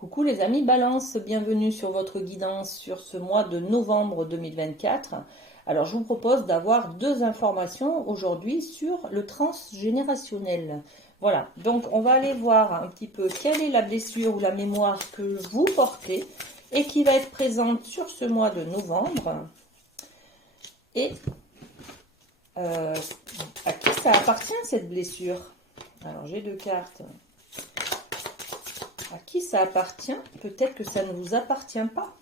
Coucou les amis Balance, bienvenue sur votre guidance sur ce mois de novembre 2024. Alors je vous propose d'avoir deux informations aujourd'hui sur le transgénérationnel. Voilà, donc on va aller voir un petit peu quelle est la blessure ou la mémoire que vous portez et qui va être présente sur ce mois de novembre. Et à qui ça appartient cette blessure? Alors j'ai deux cartes. À qui ça appartient? Peut-être que ça ne vous appartient pas.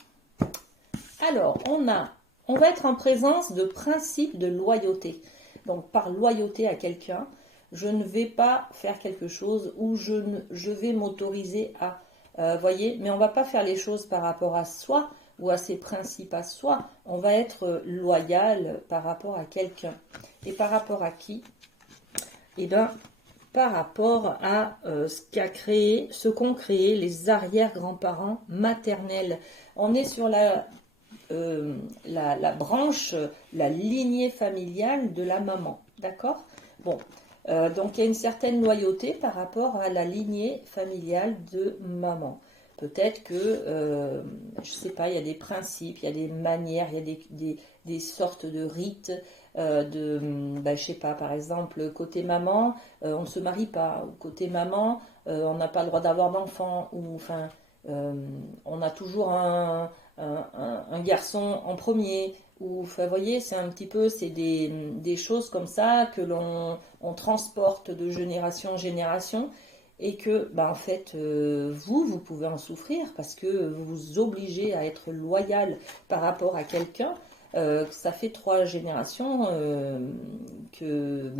Alors, on va être en présence de principes de loyauté. Donc, par loyauté à quelqu'un, je ne vais pas faire quelque chose où je vais m'autoriser à... voyez, mais on ne va pas faire les choses par rapport à soi ou à ses principes à soi. On va être loyal par rapport à quelqu'un. Et par rapport à qui? Eh bien, par rapport à ce qu'ont créé les arrière-grands-parents maternels. On est sur la branche, la lignée familiale de la maman. D'accord? Bon, donc il y a une certaine loyauté par rapport à la lignée familiale de maman. Peut-être que, je ne sais pas, il y a des principes, il y a des manières, il y a des sortes de rites, je ne sais pas, par exemple, côté maman, on ne se marie pas, ou côté maman, on n'a pas le droit d'avoir d'enfant, ou enfin, on a toujours un garçon en premier, ou enfin, vous voyez, c'est un petit peu, c'est des choses comme ça que on transporte de génération en génération, et que, en fait, vous pouvez en souffrir parce que vous vous obligez à être loyal par rapport à quelqu'un. Ça fait 3 générations que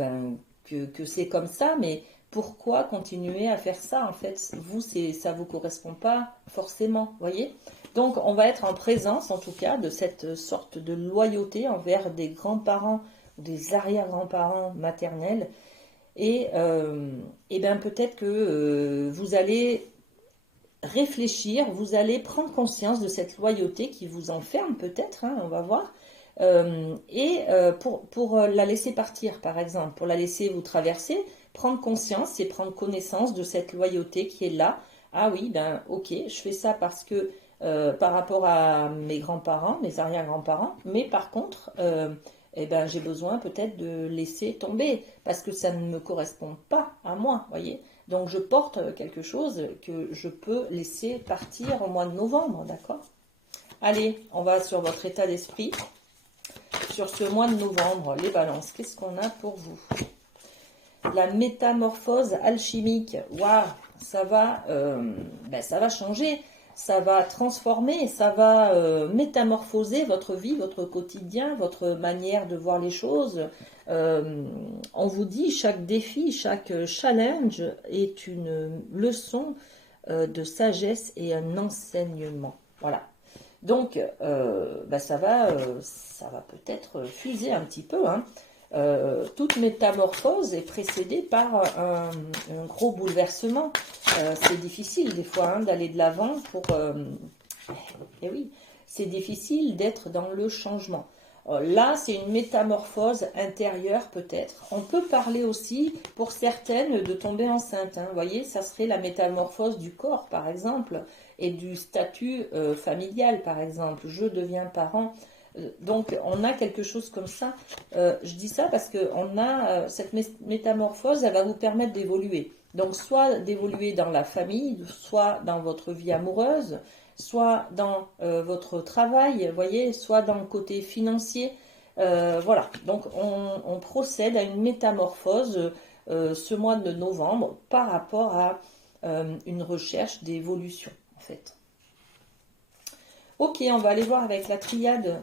c'est comme ça, mais pourquoi continuer à faire ça? En fait, vous, ça vous correspond pas forcément, voyez? Donc, on va être en présence, en tout cas, de cette sorte de loyauté envers des grands-parents ou des arrière-grands-parents maternels. Et bien peut-être que vous allez réfléchir, vous allez prendre conscience de cette loyauté qui vous enferme peut-être, hein, on va voir, pour la laisser partir, par exemple, pour la laisser vous traverser, prendre conscience et prendre connaissance de cette loyauté qui est là. Ah oui, ben ok, je fais ça parce que par rapport à mes grands-parents, mes arrière-grands-parents, mais par contre, eh ben, j'ai besoin peut-être de laisser tomber parce que ça ne me correspond pas à moi, voyez. Donc je porte quelque chose que je peux laisser partir au mois de novembre, d'accord? Allez, on va sur votre état d'esprit. Sur ce mois de novembre, les balances, qu'est-ce qu'on a pour vous? La métamorphose alchimique, waouh, ça va changer, ça va transformer, ça va métamorphoser votre vie, votre quotidien, votre manière de voir les choses. On vous dit, chaque défi, chaque challenge est une leçon de sagesse et un enseignement. Voilà. Donc, ça va peut-être fuser un petit peu, hein. Toute métamorphose est précédée par un gros bouleversement. C'est difficile des fois hein, d'aller de l'avant pour... et oui, c'est difficile d'être dans le changement. Là, c'est une métamorphose intérieure peut-être. On peut parler aussi, pour certaines, de tomber enceinte. Hein. Vous voyez, ça serait la métamorphose du corps, par exemple, et du statut familial, par exemple. Je deviens parent. Donc, on a quelque chose comme ça. Je dis ça parce que cette métamorphose, elle va vous permettre d'évoluer. Donc, soit d'évoluer dans la famille, soit dans votre vie amoureuse, soit dans votre travail, vous voyez, soit dans le côté financier. Voilà, donc on procède à une métamorphose ce mois de novembre par rapport à une recherche d'évolution, en fait. Ok, on va aller voir avec la triade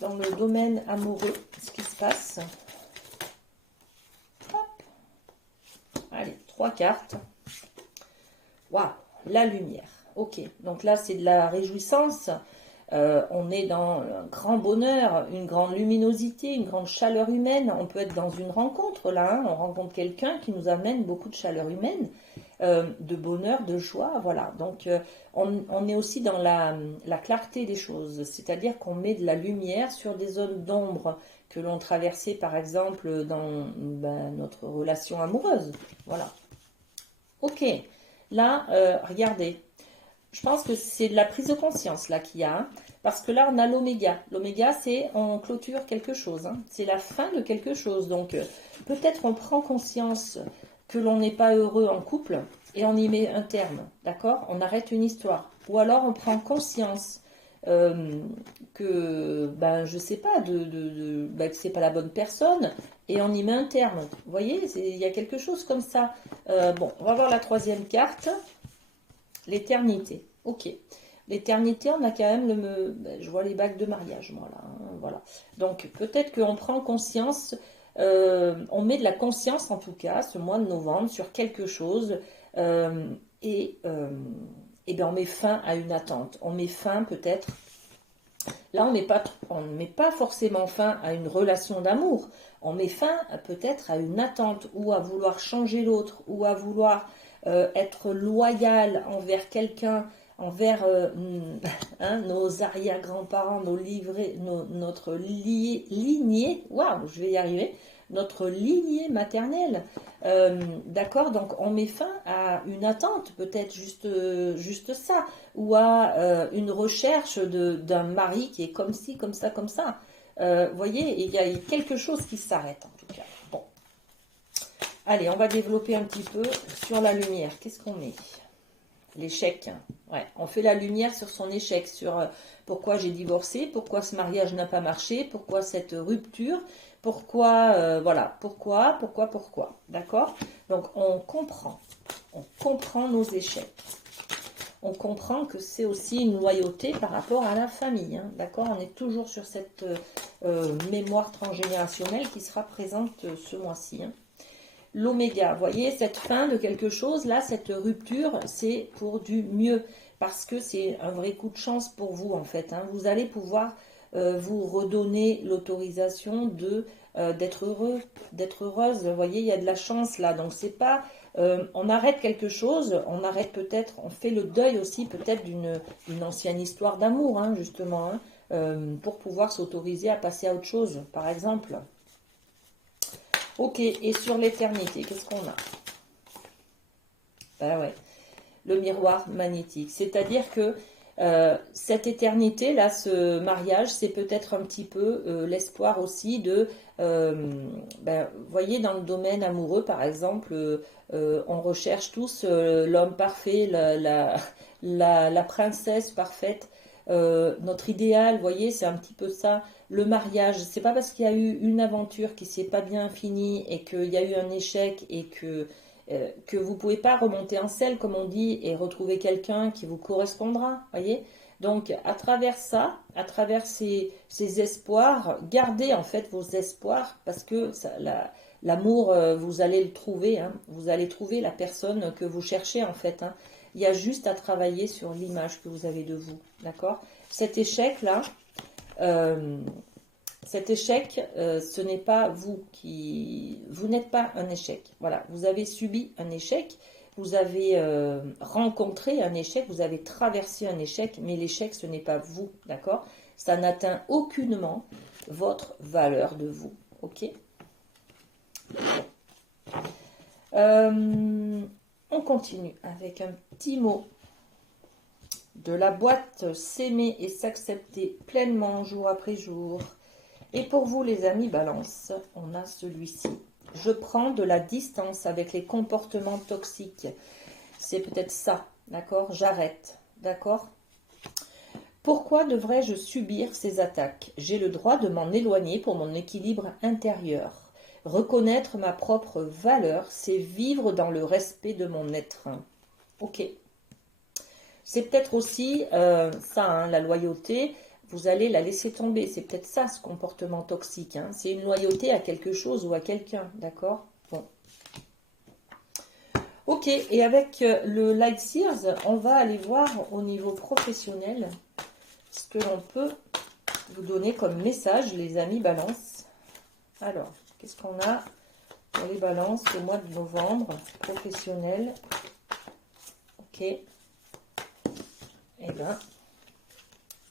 dans le domaine amoureux ce qui se passe. Hop. Allez, 3 cartes. Waouh, la lumière. Ok, donc là c'est de la réjouissance. On est dans un grand bonheur, une grande luminosité, une grande chaleur humaine. On peut être dans une rencontre là, hein. On rencontre quelqu'un qui nous amène beaucoup de chaleur humaine, de bonheur, de joie, voilà. Donc on est aussi dans la clarté des choses, c'est-à-dire qu'on met de la lumière sur des zones d'ombre que l'on traversait par exemple dans notre relation amoureuse. Voilà. Ok, là regardez. Je pense que c'est de la prise de conscience là qu'il y a, hein, parce que là on a l'oméga. L'oméga c'est on clôture quelque chose, hein, c'est la fin de quelque chose. Donc peut-être on prend conscience que l'on n'est pas heureux en couple et on y met un terme, d'accord? On arrête une histoire. Ou alors on prend conscience que, ben, je sais pas, ben, que c'est pas la bonne personne et on y met un terme. Vous voyez, il y a quelque chose comme ça. Bon, on va voir la troisième carte. L'éternité. Ok. L'éternité, on a quand même je vois les bagues de mariage, moi là, hein, voilà. Donc peut-être qu'on prend conscience, on met de la conscience en tout cas, ce mois de novembre, sur quelque chose, et ben on met fin à une attente. On met fin peut-être. Là, on ne met pas forcément fin à une relation d'amour. On met fin peut-être à une attente ou à vouloir changer l'autre ou à vouloir être loyal envers quelqu'un, envers hein, nos arrière-grands-parents, notre lignée, waouh, je vais y arriver, notre lignée maternelle. D'accord, donc on met fin à une attente, peut-être juste ça, ou à une recherche d'un mari qui est comme ci, comme ça, comme ça. Vous voyez, il y a quelque chose qui s'arrête en tout cas. Bon. Allez, on va développer un petit peu sur la lumière. Qu'est-ce qu'on met? L'échec. Ouais, on fait la lumière sur son échec, sur pourquoi j'ai divorcé, pourquoi ce mariage n'a pas marché, pourquoi cette rupture, pourquoi, voilà, pourquoi. D'accord? Donc, on comprend nos échecs. On comprend que c'est aussi une loyauté par rapport à la famille. Hein, d'accord? On est toujours sur cette mémoire transgénérationnelle qui sera présente ce mois-ci. Hein. L'oméga, vous voyez, cette fin de quelque chose, là, cette rupture, c'est pour du mieux, parce que c'est un vrai coup de chance pour vous, en fait. Hein. Vous allez pouvoir vous redonner l'autorisation d'être heureux, d'être heureuse. Vous voyez, il y a de la chance là, donc c'est pas... on arrête quelque chose, on arrête peut-être, on fait le deuil aussi peut-être d'une ancienne histoire d'amour, hein, justement, hein, pour pouvoir s'autoriser à passer à autre chose, par exemple. Ok, et sur l'éternité, qu'est-ce qu'on a? Ben ouais, le miroir magnétique. C'est-à-dire que cette éternité, là, ce mariage, c'est peut-être un petit peu l'espoir aussi de... ben, vous voyez, dans le domaine amoureux, par exemple, on recherche tous l'homme parfait, la princesse parfaite. Notre idéal, vous voyez, c'est un petit peu ça. Le mariage, c'est pas parce qu'il y a eu une aventure qui s'est pas bien finie et qu'il y a eu un échec et que vous pouvez pas remonter en selle, comme on dit, et retrouver quelqu'un qui vous correspondra, voyez. Donc, à travers ça, à travers ces espoirs, gardez en fait vos espoirs parce que l'amour, vous allez le trouver, hein, vous allez trouver la personne que vous cherchez en fait. Hein. Il y a juste à travailler sur l'image que vous avez de vous, d'accord? Cet échec-là, ce n'est pas vous qui... Vous n'êtes pas un échec. Voilà, vous avez subi un échec, vous avez rencontré un échec, vous avez traversé un échec, mais l'échec, ce n'est pas vous, d'accord? Ça n'atteint aucunement votre valeur de vous, ok? On continue avec un petit mot de la boîte s'aimer et s'accepter pleinement jour après jour. Et pour vous les amis Balance, on a celui-ci. Je prends de la distance avec les comportements toxiques. C'est peut-être ça, d'accord? J'arrête, d'accord? Pourquoi devrais-je subir ces attaques? J'ai le droit de m'en éloigner pour mon équilibre intérieur. Reconnaître ma propre valeur, c'est vivre dans le respect de mon être. Ok. C'est peut-être aussi ça, hein, la loyauté, vous allez la laisser tomber. C'est peut-être ça, ce comportement toxique. Hein. C'est une loyauté à quelque chose ou à quelqu'un, d'accord? Bon. Ok, et avec le Light Sears, on va aller voir au niveau professionnel ce que l'on peut vous donner comme message, les amis Balance. Alors, qu'est-ce qu'on a pour les Balances au mois de novembre, professionnel? Ok. Eh bien,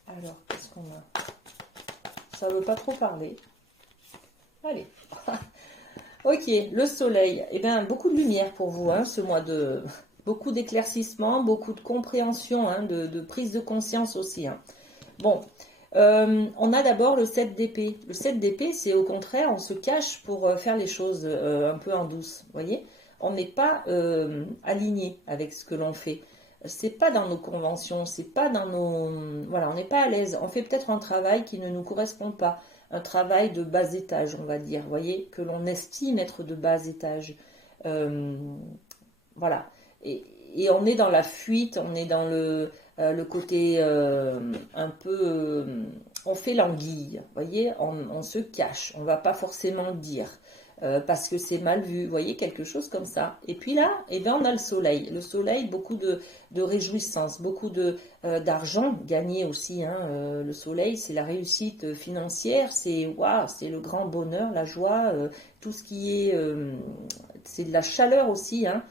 alors, qu'est-ce qu'on a? Ça ne veut pas trop parler. Allez. Ok, le soleil. Eh bien, beaucoup de lumière pour vous, hein, ce mois de Beaucoup d'éclaircissement, beaucoup de compréhension, hein, de prise de conscience aussi. Hein. Bon, on a d'abord le 7 d'épée. Le 7 d'épée, c'est au contraire, on se cache pour faire les choses un peu en douce. Vous voyez, on n'est pas aligné avec ce que l'on fait. C'est pas dans nos conventions, c'est pas dans nos. Voilà, on n'est pas à l'aise. On fait peut-être un travail qui ne nous correspond pas. Un travail de bas étage, on va dire. Vous voyez, que l'on estime être de bas étage. Euh, voilà. Et, et on est dans la fuite, on est dans le côté un peu... on fait l'anguille, vous voyez, on se cache, on ne va pas forcément le dire. Parce que c'est mal vu, vous voyez, quelque chose comme ça. Et puis là, eh bien, on a le soleil. Le soleil, beaucoup de réjouissance, beaucoup d'argent gagné aussi. Hein. Le soleil, c'est la réussite financière, c'est waouh, c'est le grand bonheur, la joie, tout ce qui est... c'est de la chaleur aussi, hein.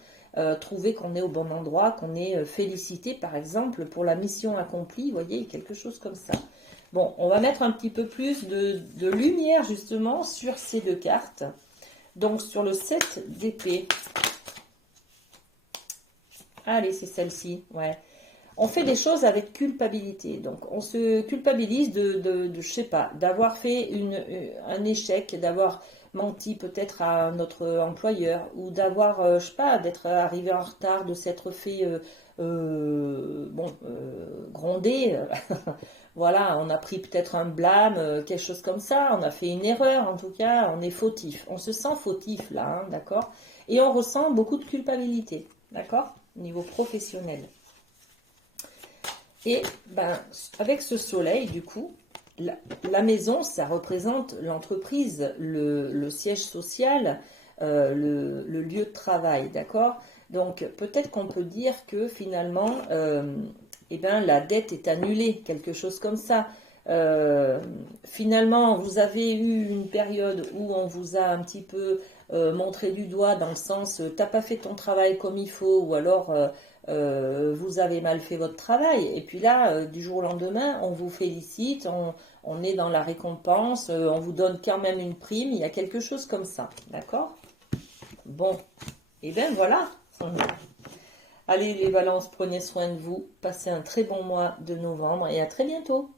Trouver qu'on est au bon endroit, qu'on est félicité par exemple pour la mission accomplie, vous voyez, quelque chose comme ça. Bon, on va mettre un petit peu plus de lumière justement sur ces deux cartes. Donc sur le 7 d'épée, allez, c'est celle-ci, ouais. On fait des choses avec culpabilité. Donc, on se culpabilise je sais pas, d'avoir fait un échec, d'avoir menti peut-être à notre employeur, ou d'avoir, je sais pas, d'être arrivé en retard, de s'être fait, gronder. Voilà, on a pris peut-être un blâme, quelque chose comme ça. On a fait une erreur, en tout cas, on est fautif. On se sent fautif là, hein, d'accord? Et on ressent beaucoup de culpabilité, d'accord? Au niveau professionnel. Et ben, avec ce soleil, du coup, la maison, ça représente l'entreprise, le siège social, le lieu de travail, d'accord? Donc peut-être qu'on peut dire que finalement, eh ben, la dette est annulée, quelque chose comme ça. Finalement, vous avez eu une période où on vous a un petit peu montré du doigt dans le sens, t'as pas fait ton travail comme il faut, ou alors vous avez mal fait votre travail. Et puis là, du jour au lendemain, on vous félicite, on est dans la récompense, on vous donne quand même une prime, il y a quelque chose comme ça. D'accord? Bon, et bien voilà. Allez les balances, prenez soin de vous, passez un très bon mois de novembre et à très bientôt.